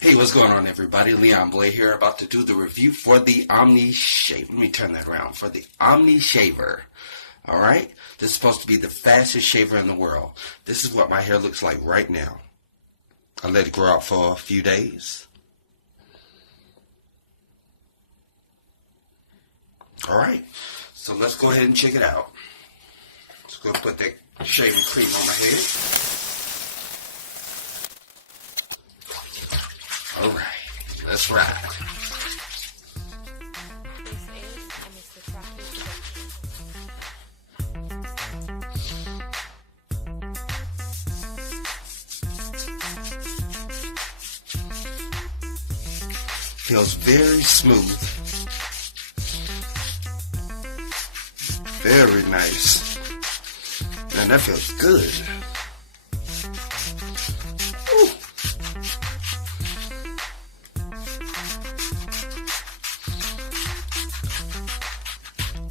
Hey, what's going on, everybody? Blair here, about to do the review for the OmniShaver. Let me turn that around. For the OmniShaver. Alright? This is supposed to be the fastest shaver in the world. This is what my hair looks like right now. I let it grow out for a few days. Alright, so let's go ahead and check it out. Just go put that shaving cream on my head. Alright, let's ride. Feels very smooth. Very nice. Man, that feels good. Woo.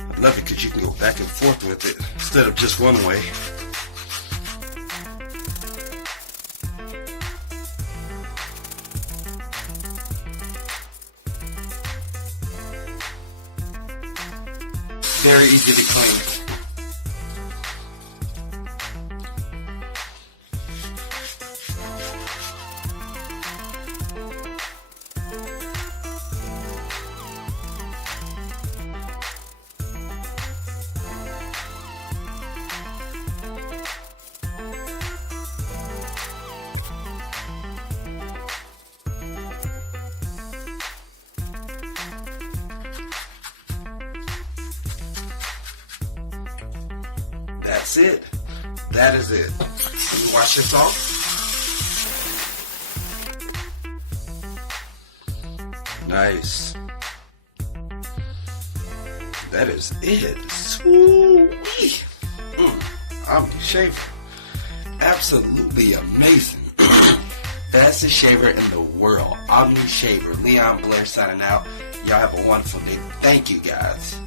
I love it because you can go back and forth with it instead of just one way. Very easy to clean. That's it. That is it. Let me wash this off. Nice. That is it. Sweet. OmniShaver. Absolutely amazing. Fastest shaver in the world. OmniShaver. Blair signing out. Y'all have a wonderful day. Thank you, guys.